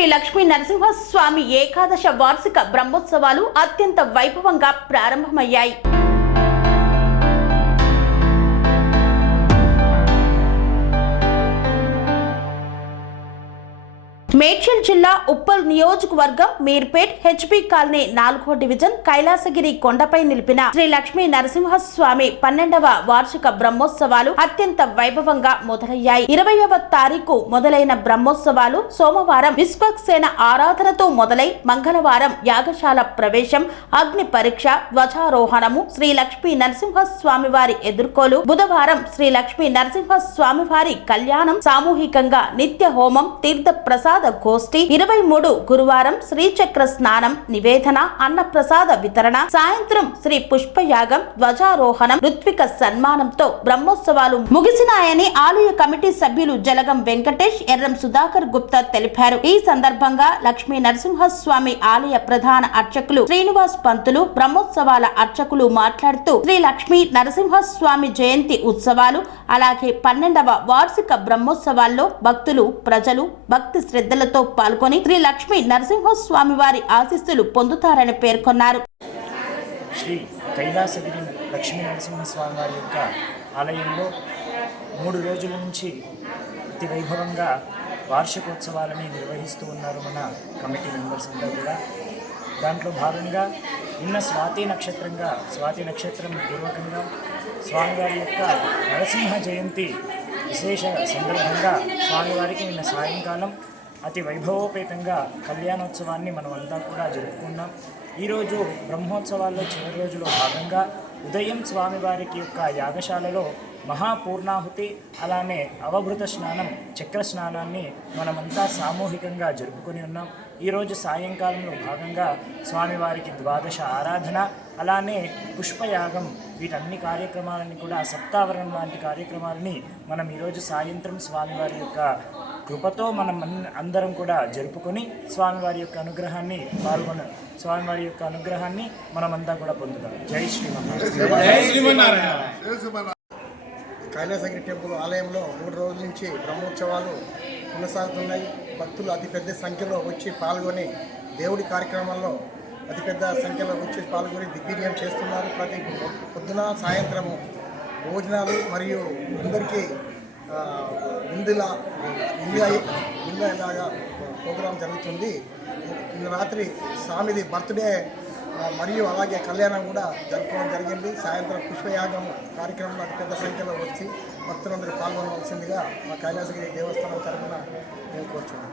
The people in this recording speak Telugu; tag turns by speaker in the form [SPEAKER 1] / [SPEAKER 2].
[SPEAKER 1] శ్రీ లక్ష్మీ నరసింహస్వామి ఏకాదశ వార్షిక బ్రహ్మోత్సవాలు అత్యంత వైభవంగా ప్రారంభమయ్యాయి. మేడ్చల్ జిల్లా ఉప్పల్ నియోజకవర్గం మీర్పేట్ హెచ్పి కాలనీ నాలుగో డివిజన్ కైలాసగిరి కొండపై నిలిపిన శ్రీ లక్ష్మీ నరసింహస్వామి పన్నెండవ వార్షిక బ్రహ్మోత్సవాలు అత్యంత వైభవంగా మొదలయ్యాయి. ఇరవయవ తారీఖు మొదలైన బ్రహ్మోత్సవాలు సోమవారం విశ్వక్సేన ఆరాధనతో మొదలై మంగళవారం యాగశాల ప్రవేశం అగ్ని పరీక్ష ధ్వజారోహణము శ్రీ లక్ష్మీ నరసింహస్వామి వారి ఎదుర్కోలు బుధవారం శ్రీ లక్ష్మీ నరసింహస్వామి వారి కళ్యాణం సామూహికంగా నిత్య హోమం తీర్థ ప్రసాద గోష్ఠి ఇరవై మూడు గురువారం శ్రీచక్ర స్నానం నివేదన అన్నప్రసాద వితరణ సాయంత్రం శ్రీ పుష్పయాగం ధ్వజారోహణం ఋత్విక సన్మానంతో బ్రహ్మోత్సవాలు ముగిసినాయని ఆలయ కమిటీ సభ్యులు జలగం వెంకటేష్ ఎర్రం సుధాకర్ గుప్తా తెలిపారు. ఈ సందర్భంగా లక్ష్మీ నరసింహస్వామి ఆలయ ప్రధాన అర్చకులు శ్రీనివాస్ పంతులు బ్రహ్మోత్సవాల అర్చకులు మాట్లాడుతూ శ్రీ లక్ష్మీ నరసింహస్వామి జయంతి ఉత్సవాలు అలాగే పన్నెండవ వార్షిక బ్రహ్మోత్సవాల్లో భక్తులు ప్రజలు భక్తి పూజలతో పాల్గొని శ్రీ లక్ష్మీ నరసింహస్వామి వారి ఆశీస్సులు పొందుతారని పేర్కొన్నారు.
[SPEAKER 2] శ్రీ కైలాసగిరి లక్ష్మీ నరసింహస్వామి వారి యొక్క ఆలయంలో మూడు రోజుల నుంచి అతి వైభవంగా వార్షికోత్సవాలని నిర్వహిస్తూ ఉన్నారు మన కమిటీ మెంబర్స్ అందరూ కూడా. దాంట్లో భాగంగా నిన్న స్వాతి నక్షత్రంగా స్వాతి నక్షత్రం పూర్వకంగా స్వామివారి యొక్క నరసింహ జయంతి విశేష సందర్భంగా స్వామివారికి నిన్న సాయంకాలం అతి వైభవోపేతంగా కళ్యాణోత్సవాన్ని మనం అంతా కూడా జరుపుకున్నాం. ఈరోజు బ్రహ్మోత్సవాల్లో చివరి రోజులో భాగంగా ఉదయం స్వామివారికి యొక్క యాగశాలలో మహాపూర్ణాహుతి అలానే అవభృత స్నానం చక్ర స్నానాన్ని మనమంతా సామూహికంగా జరుపుకొని ఉన్నాం. ఈరోజు సాయంకాలంలో భాగంగా స్వామివారికి ద్వాదశ ఆరాధన అలానే పుష్పయాగం వీటన్ని కార్యక్రమాలని కూడా సప్తావరణం లాంటి కార్యక్రమాలని మనం ఈరోజు సాయంత్రం స్వామివారి యొక్క కృపతో మనం అందరం కూడా జరుపుకొని స్వామివారి యొక్క అనుగ్రహాన్ని పాల్గొన స్వామివారి యొక్క అనుగ్రహాన్ని మనమంతా కూడా పొందుతాం. జై శ్రీమన్నారాయణ.
[SPEAKER 3] కైలాసగిరి టెంపుల్ ఆలయంలో మూడు రోజుల నుంచి బ్రహ్మోత్సవాలు కొనసాగుతున్నాయి. భక్తులు అతి పెద్ద సంఖ్యలో వచ్చి పాల్గొని దేవుడి కార్యక్రమాల్లో అతిపెద్ద సంఖ్యలో వచ్చి పాల్గొని దిగ్విజయం చేస్తున్నారు. ప్రతి పొద్దున సాయంత్రము భోజనాలు మరియు అందరికీ ఆ, విందుల ఇండియా ఇలాగా ప్రోగ్రాం జరుగుతుంది. నిన్న రాత్రి స్వామిది బర్త్డే మరియు అలాగే కళ్యాణం కూడా జరుపుకోవడం జరిగింది. సాయంత్రం పుష్పయాగం కార్యక్రమంలో అతి పెద్ద సంఖ్యలో వచ్చి భక్తులందరూ పాల్గొనవలసిందిగా మా కైలాసగిరి దేవస్థానం తరఫున మేము కోరుచున్నాం